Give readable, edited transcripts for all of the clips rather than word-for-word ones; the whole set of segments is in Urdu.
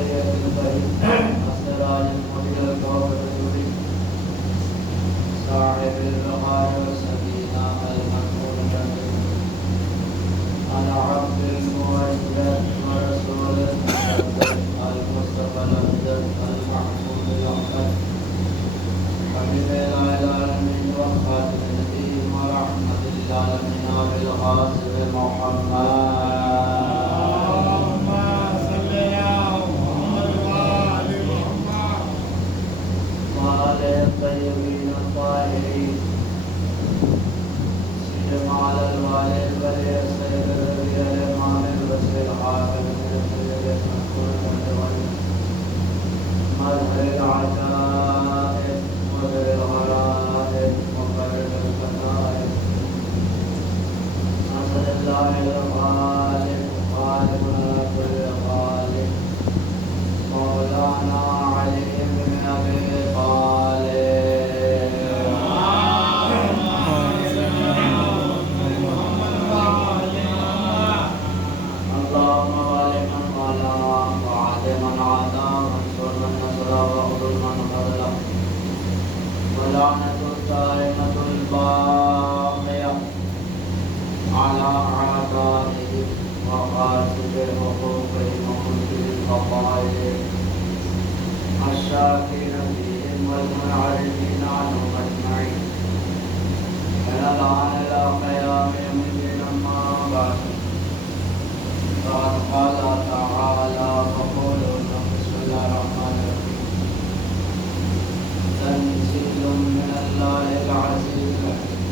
السيد البهيج السراج المنير الكوكب المنير صاحب البقاء والسكينة المنصور على عبد الموجد ورسول المصطفى الأمجد المحمود الأحمد حبيب العالمين وخاتم النبيين ورحمة للعالمين بالخاص محمد الطيبين الطاهرين سلم على الوالد البريء السيد الربيع الإمام البصير الحاكم السيد المذكور والولي مظهر العجائب مظهر الغرائب مفرد الكتائب أسد الله الغالب غالبنا كل غالب مولانا علي بن أبي طالب اللهم بارك من والاه وعاد من عاداه وانصر من نصره واغفر من فضله ولعنة الدائمة الباقية على أعدائه وقاتل حقوقهم ومنزل الفضائل الشاكرين فيهم والمنعرفين عنهم أجمعين من الآن إلى قيام يوم الدين أما بعد فقد قال تعالى فقولوا بسم الله الرحمن الرحيم تنزيل من الله العزيز الحكيم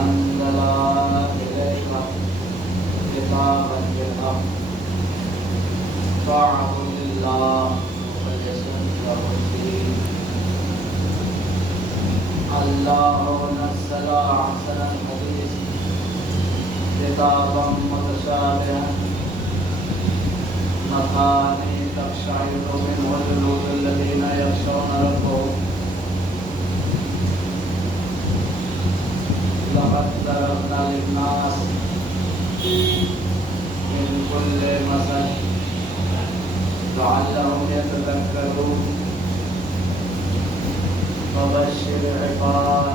أنزل إليك كتابا بالحق فاعبد الله مخلصا له الدين الله نزل أحسن الحديث كتابا متشابها مثاني تقشعر منه جلود الذين يخشون ربهم لقد ضربنا للناس من كل مثل لعلهم يتذكرون فبشر عباد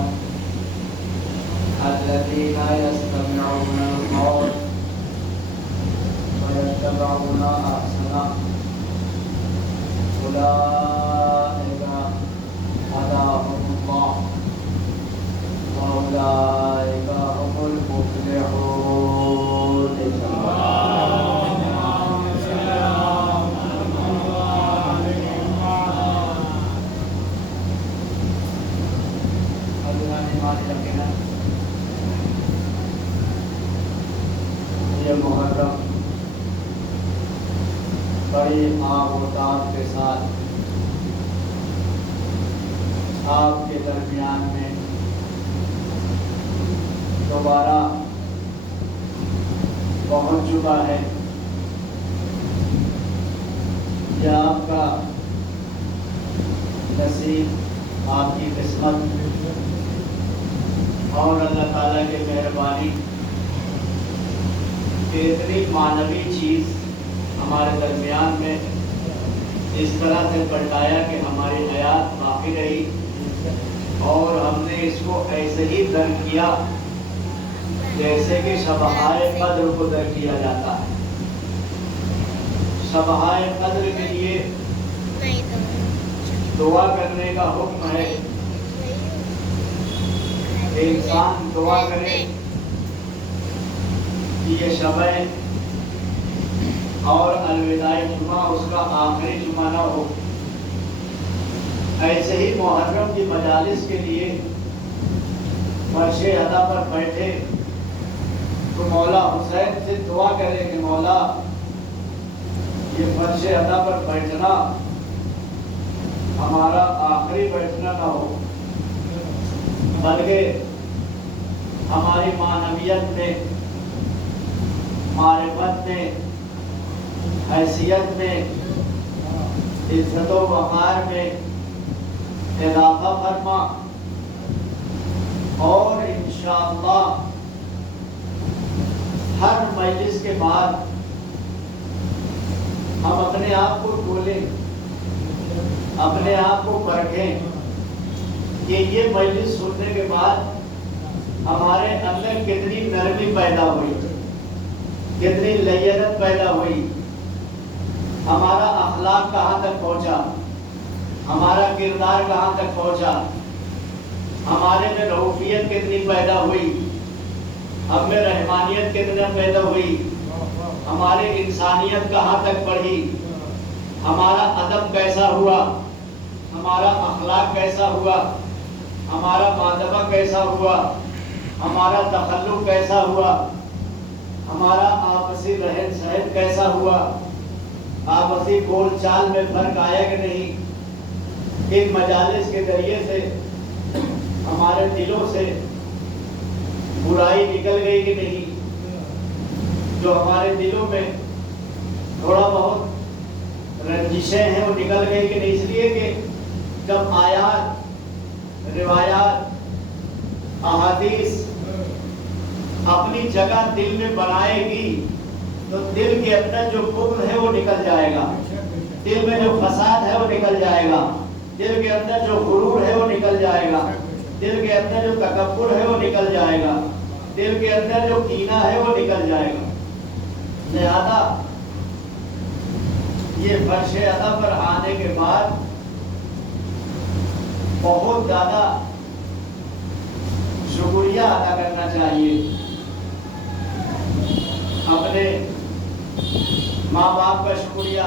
الذين يستمعون القول ويتبعون أحسنه أولئك هداهم الله وأولئك هم المفلحون یہ محرم بڑی آب و تاب کے ساتھ آپ کے درمیان میں دوبارہ پہنچ چکا ہے. یہ آپ کا نصیب، آپ کی قسمت اور اللہ تعالیٰ کی مہربانی کہ اتنی معنوی چیز ہمارے درمیان میں اس طرح سے پلٹایا کہ ہماری حیات باقی رہی اور ہم نے اس کو ایسے ہی درک کیا جیسے کہ شبہائے قدر کو درک کیا جاتا ہے. شبہائے قدر کے لیے دعا کرنے کا حکم ہے کہ انسان دعا کرے کہ یہ شب اور الوداع جمعہ اس کا آخری جمعہ نہ ہو. ایسے ہی محرم کی مجالس کے لیے فرش ادا پر بیٹھے تو مولا حسین سے دعا کرے کہ مولا یہ فرش ادا پر بیٹھنا ہمارا آخری بیٹھنا نہ ہو، بلکہ ہماری معنویت میں، معرفت میں، حیثیت میں، عزت و وقار میں اضافہ فرما اور انشاءاللہ ہر مجلس کے بعد آپ کو کھولیں، اپنے آپ کو پرکھیں کہ یہ مجلس سننے کے بعد ہمارے اندر کتنی نرمی پیدا ہوئی، کتنی لینت پیدا ہوئی، ہمارا اخلاق کہاں تک پہنچا، ہمارا کردار کہاں تک پہنچا، ہمارے میں رعوفیت کتنی پیدا ہوئی، ہم میں رحمانیت کتنا پیدا ہوئی، ہمارے انسانیت کہاں تک بڑھی، ہمارا ادب کیسا ہوا، ہمارا اخلاق کیسا ہوا، ہمارا مادبہ کیسا ہوا، ہمارا تخلق کیسا ہوا، ہمارا آپسی رہن سہن کیسا ہوا، آپسی بول چال میں فرق آیا کہ نہیں۔ ان مجالس کے ذریعے سے ہمارے دلوں سے برائی نکل گئی کہ نہیں، جو ہمارے دلوں میں تھوڑا بہت رنجشیں ہیں وہ نکل گئی کہ نہیں، اس لیے کہ جب آیات، روایات، احادیث اپنی جگہ دل میں بنائے گی تو دل کے اندر جو بغض ہے وہ نکل جائے گا، دل میں جو فساد ہے وہ نکل جائے گا، دل کے اندر جو غرور ہے وہ نکل جائے گا، دل کے اندر جو تکبر ہے وہ نکل جائے گا، دل کے اندر جو کینہ ہے وہ نکل جائے گا۔ لہذا یہ فرش ادب پر آنے کے بعد بہت زیادہ شکریہ ادا کرنا چاہیے، اپنے ماں باپ کا شکریہ،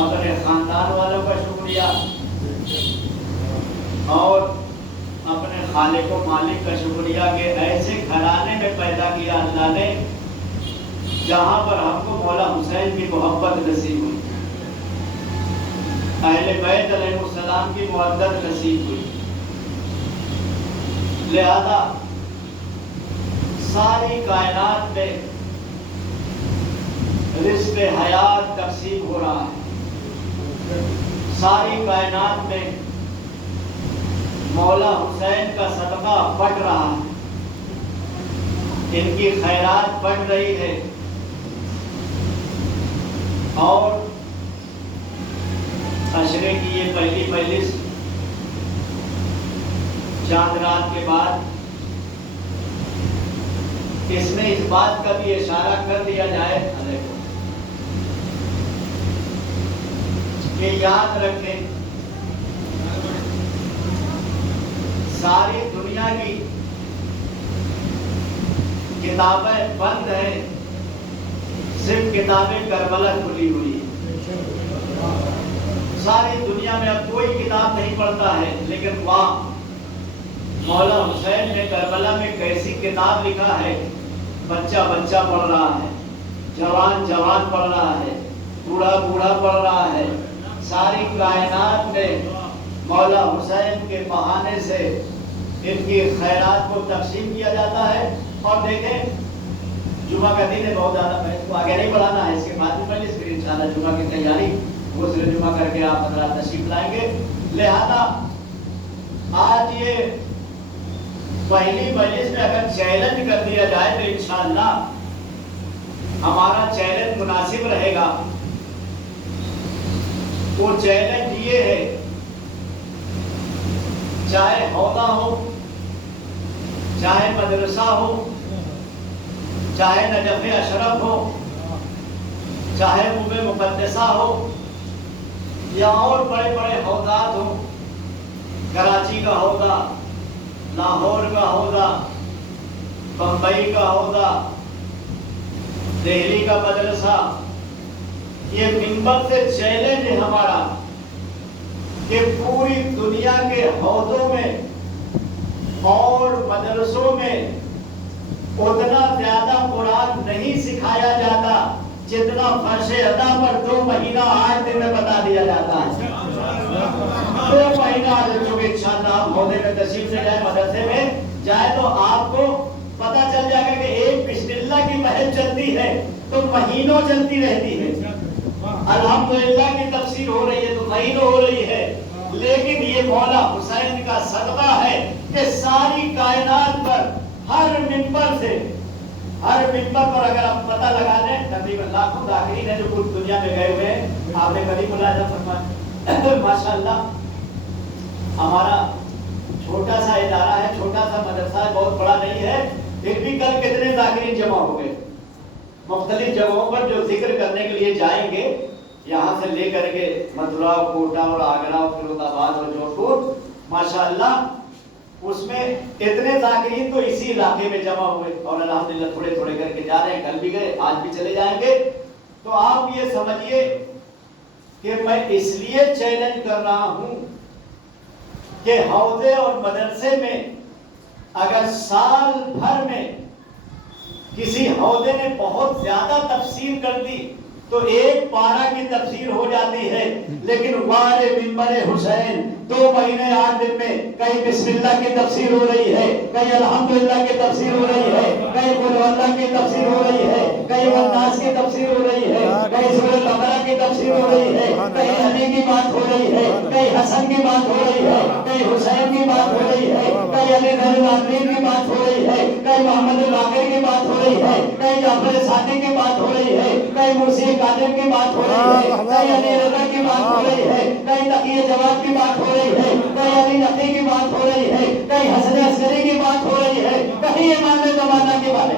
اپنے خاندان والوں کا شکریہ، اور اپنے خالق و مالک کا شکریہ کہ ایسے گھرانے میں پیدا کیا اللہ نے جہاں پر ہم کو مولا حسین کی محبت نصیب ہوئی، اہل بیت علیہ السلام کی مودت نصیب ہوئی۔ لہذا ساری کائنات میں رزق حیات تقسیم ہو رہا ہے، ساری کائنات میں مولا حسین کا صدقہ بڑھ رہا ہے، ان کی خیرات بڑھ رہی ہے، اور عشرے کی یہ پہلی مجلس چاند رات کے بعد اس میں اس بات کا بھی اشارہ کر دیا جائے کہ یاد رکھیں ساری دنیا کی کتابیں بند ہیں، صرف کتاب کربلا کھلی ہوئی ہے۔ ساری دنیا میں اب کوئی کتاب نہیں پڑھتا ہے، لیکن واہ مولا حسین نے کربلا میں کیسی کتاب لکھا ہے، بچہ بچہ پڑھ رہا ہے، جوان جوان پڑھ رہا ہے، بوڑھا بوڑھا پڑھ رہا ہے، ساری کائنات میں مولا حسین کے بہانے سے ان کی خیرات کو تقسیم کیا جاتا ہے۔ اور دیکھیں جمعہ کا دن ہے، بہت زیادہ میں اس کو آگے نہیں بڑھانا ہے، اس کے بعد میں مجلس پھر انشاءاللہ جمعہ کی تیاری غسل جمعہ کر کے آپ حضرات تشریف لائیں گے۔ لہذا آج یہ پہلی مجلس میں اگر چیلنج کر دیا جائے تو انشاءاللہ ہمارا چیلنج مناسب رہے گا۔ وہ چیلنج یہ ہے، چاہے حوضہ ہو، چاہے مدرسہ ہو، چاہے نجف اشرف ہو، چاہے قب مقدسہ ہو، یا اور بڑے بڑے حوضات ہوں، کراچی کا حوضہ، لاہور کا حوضہ، بمبئی کا حوضہ، دہلی کا مدرسہ، یہ منبر سے چیلنج ہے ہمارا کہ پوری دنیا کے حوضوں میں اور مدرسوں میں اتنا زیادہ قرآن نہیں سکھایا جاتا جتنا فرش ادا پر 2 مہینہ آج دن میں بتا دیا جاتا ہے۔ 2 مہینہ چونکہ انشاءاللہ آپ حوضے میں تشریف سے جائے، مدرسے میں جائے تو آپ کو پتا چل جائے گا کہ ایک بسم اللہ کی محل چلتی ہے تو مہینوں چلتی رہتی ہے، الحمدللہ کی تفسیر ہو رہی ہے تو مہینوں ہو رہی ہے، لیکن یہ مولا حسین کا صدقہ ہے کہ ساری کائنات پر ہر منبر پر اگر آپ پتہ لگا لیں تقریباً لاکھوں ذاکرین ہیں جو پوری دنیا میں گئے ہوئے ہیں. آپ نے کبھی ملاحظہ فرمایا ماشاءاللہ ہمارا چھوٹا سا ادارہ ہے, چھوٹا سا مدرسہ ہے, بہت بڑا نہیں ہے, پھر بھی کل کتنے ذاکرین جمع ہو گئے. مختلف جگہوں پر جو ذکر کرنے کے لیے جائیں گے, یہاں سے لے کر کے متھرا, کوٹا اور آگرہ اور فیروز آباد اور جوڑپور, ماشاءاللہ اس میں اتنے ذاکرین تو اسی علاقے میں جمع ہوئے اور الحمدللہ تھوڑے تھوڑے کر کے جا رہے ہیں. کل بھی گئے, آج بھی چلے جائیں گے. تو آپ یہ سمجھیے کہ میں اس لیے چیلنج کر رہا ہوں کہ حوضے اور مدرسے میں اگر سال بھر میں کسی حوضے نے بہت زیادہ تفسیر کر دی تو ایک پارہ کی تفسیر ہو جاتی ہے, لیکن وار منبر حسین 2 مہینے 8 دن میں کہیں بسم اللہ کی تفسیر ہو رہی ہے, کہیں الحمدللہ کی تفسیر ہو رہی ہے, کہیں قل اللہ کی تفسیر ہو رہی ہے, کہیں والناس کی تفسیر ہو رہی ہے, کہیں سورۃ بقرہ کی تفسیر ہو رہی ہے, کہیں علی کی بات ہو رہی ہے, کہیں حسن کی بات ہو رہی ہے, کہیں حسین کی بات ہو رہی ہے, کہیں علی زین العابدین کی بات ہو رہی ہے, کہیں محمد باقر کی بات ہو رہی ہے, کہیں جعفر صادق کی بات ہو رہی ہے, کہیں مرسی قادر کی بات ہو رہی ہے, کہیں علی رضا کی بات ہو رہی ہے, کہیں تقی جواد کی بات ہو رہی ہے, کہیں علی نقی کی بات ہو رہی ہے, کہیں حسن عسکری کی بات ہو رہی ہے, کہیں امام زمانہ کی بات ہے.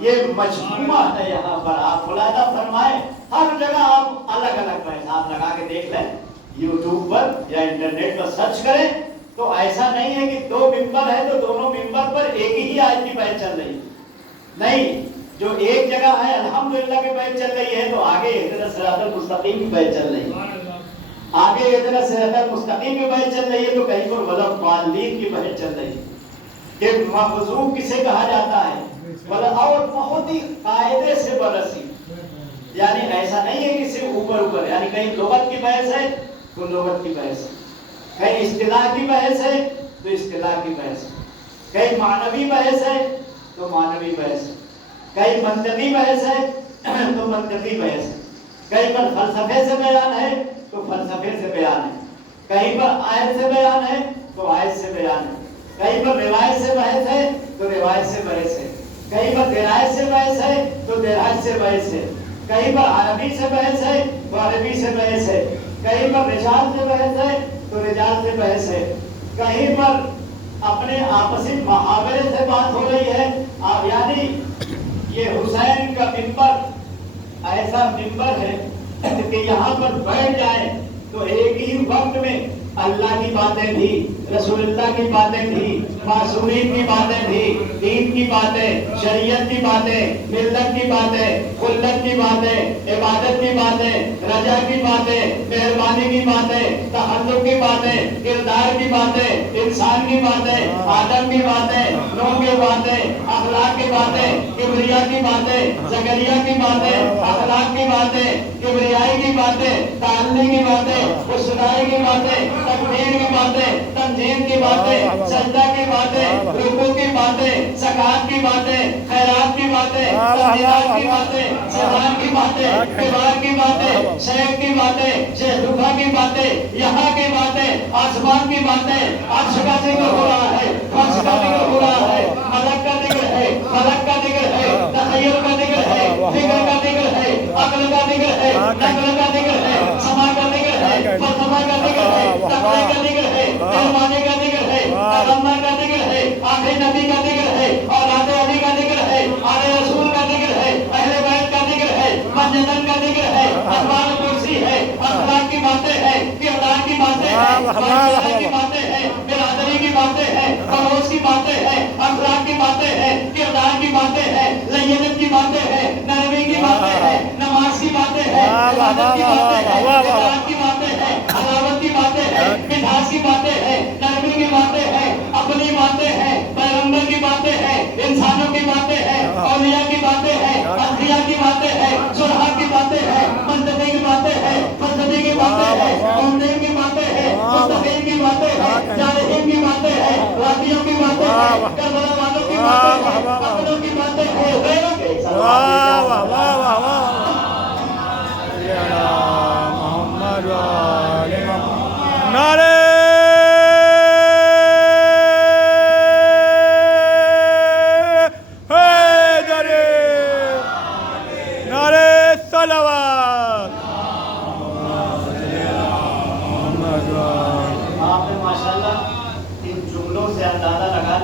یہ مجموعہ ہے یہاں پر, آپ ملاحظہ فرمائیں ہر جگہ آپ الگ الگ بحث آپ لگا کے دیکھ لیں, یوٹیوب پر یا انٹرنیٹ پر سرچ کریں تو ایسا نہیں ہے کہ 2 ممبر ہے تو دونوں ممبر پر ایک ہی آیت کی بحث چل رہی, نہیں, جو ایک جگہ ہے الحمدللہ کی بحث چل رہی ہے تو آگے اہدنا صراط المستقیم کی بحث چل رہی ہے, آگے اہدنا صراط المستقیم کی بحث چل رہی ہے, تو کہیں پر ولا الضالین کی بحث چل رہی ہے کہ مغضوب کسے کہا جاتا ہے, اور بہت ہی قاعدے سے بررسی, یعنی ایسا نہیں ہے کہ صرف اوپر, یعنی کہیں لغت کی بحث ہے تو لغت کی بحث ہے, کہیں اصطلاح کی بحث ہے تو اصطلاح کی بحث ہے, کہیں معنوی بحث ہے تو معنوی بحث ہے, کہیں منطقی بحث ہے تو منطقی بحث ہے, کہیں پر فلسفے سے بیان ہے تو فلسفے سے بیان ہے, کہیں پر آیت سے بیان ہے تو آیت سے بیان ہے, کہیں پر روایت سے بحث ہے تو روایت سے بحث ہے, کہیں پر درایت سے بحث ہے تو درایت سے بحث ہے, کہیں پر عربی سے بحث ہے تو عربی سے بحث ہے, کہیں پر رجال سے بحث ہے تو رجال سے بحث ہے, کہیں پر اپنے آپسی محاورے سے بات ہو رہی ہے. یعنی یہ حسین کا منبر ایسا منبر ہے کہ یہاں پر بیٹھ جائے تو ایک ہی وقت میں اللہ کی باتیں بھی, رسول اللہ کی باتیں بھی, معصومین کی باتیں بھی, دین کی باتیں, شریعت کی باتیں, ملت کی باتیں, خلت کی باتیں, عبادت کی باتیں, رجا کی باتیں, مہربانی کی باتیں, تحلق کی باتیں, کردار کی باتیں, انسان کی باتیں, آدم کی باتیں, نوح کی باتیں, اخلاق کی باتیں, کبریا کی باتیں, زکریا کی باتیں, اخلاق کی باتیں, کبریائی کی باتیں, تعلیم کی باتیں, خشنائی کی باتیں, تکبیر کی باتیں, تنظیم کی باتیں, سجدہ کی باتیں, رکوع کی باتیں, زکات کی باتیں, خیرات کی باتیں, تنظیمات کی باتیں, سلام کی باتیں, کبار کی باتیں, شیخ کی باتیں, شیخ رفا کی باتیں, یہاں کی باتیں, آسمان کی باتیں, عرش کا ذکر ہو رہا ہے, فرش کا ذکر ہو رہا ہے, ملک کا ذکر ہے, ملک کا ذکر ہے, تخیل کا ذکر ہے, فکر کا ذکر ہے, عقل کا ذکر ہے, نقل کا ذکر ہے, سما کا ذکر ہے, فلسفہ کا ذکر ہے, تقوی کا ذکر ہے, مہربانی کا ذکر ہے, پیغمبر کا ذکر ہے, آخری نبی کا ذکر ہے, اولاد علی کا ذکر ہے, آل رسول کا ذکر ہے, اہل بیت کا ذکر ہے, منجدن کا ذکر ہے, اخبار کرسی ہے, اخلاق کی باتیں ہیں, کردار کی باتیں ہیں, معاشرے کی باتیں ہیں, برادری کی باتیں ہیں, پڑوس کی باتیں ہیں, اخلاق کی باتیں ہیں, کردار کی باتیں ہیں, لینت کی باتیں ہیں, نرمی کی باتیں ہیں, نماز کی باتیں ہیں, عبادت کی باتیں ہیں, اطاعت کی باتیں ہیں, عداوت کی باتیں ہیں, مٹھاس کی باتیں ہیں, نرمی کی باتیں ہیں, اپنی باتیں ہیں, پیغمبر کی باتیں ہیں, انسانوں کی باتیں ہیں, اولیاء کی باتیں ہیں, انبیاء کی باتیں ہیں, صلحاء کی باتیں ہیں, منطقی کی باتیں ہیں, فلسفے کی باتیں ہیں, مومنین کی باتیں ہیں, مستقیم کی باتیں ہیں, جارحین کی باتیں ہیں, رابیوں کی باتیں ہیں, کربلا والوں کی باتیں ہیں, اپنوں کی باتیں ہیں, غیروں کی. محمد. ナレ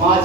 5